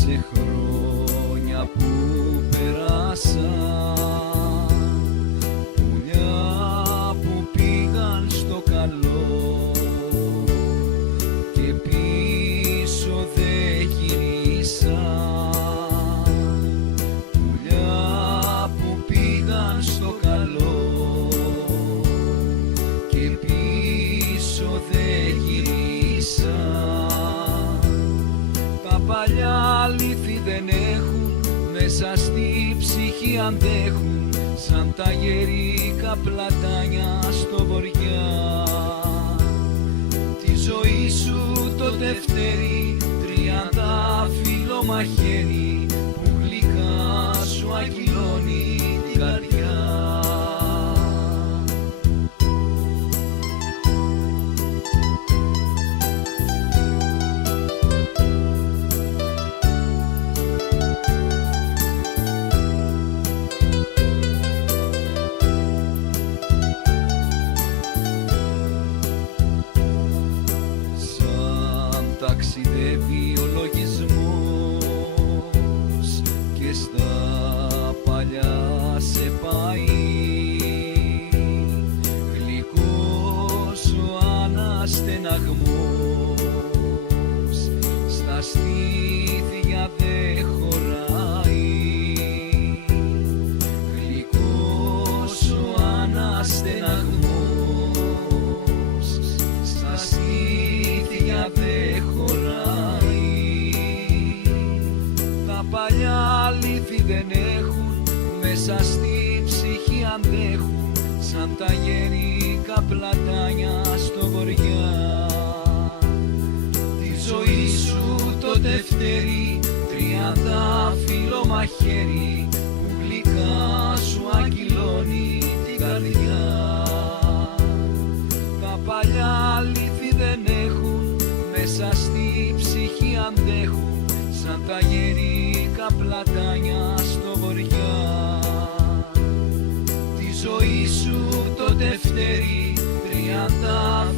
σε χρόνια που περάσαν, πουλιά που πήγαν στο καλό και πίσω δε γυρίσαν, πουλιά που πήγαν στο καλό και πίσω δε γυρίσαν. Τα παλιά λύθη δεν έχουν, μέσα στη ψυχή αντέχουν, σαν τα γερικά πλατάνια στο βοριά. Τη ζωή σου το Δευτέρι, 30 μαχαίρι, που γλυκά σου αγγυλώνει την καρδιά. Ταξιδεύει ο λογισμός και στα παλιά σε πάει, γλυκός ο αναστεναγμός, στα στήθια δε χωράει, γλυκός ο αναστεναγμός, στα στήθια δε χωράει. Τα παλιά λύθη δεν έχουν, μέσα στη ψυχή αντέχουν, σαν τα γερικά πλατάνια στο βοριά. Τη ζωή σου το Δευτέρι, 30 μαχαίρι, που γλυκά σου αγγυλώνει την καρδιά. Τα παλιά λύθη δεν έχουν, μέσα στη ψυχή αντέχουν, σαν τα γερικά πλατάνια στο βοριά. Τη ζωή σου το Δευτέρι, 30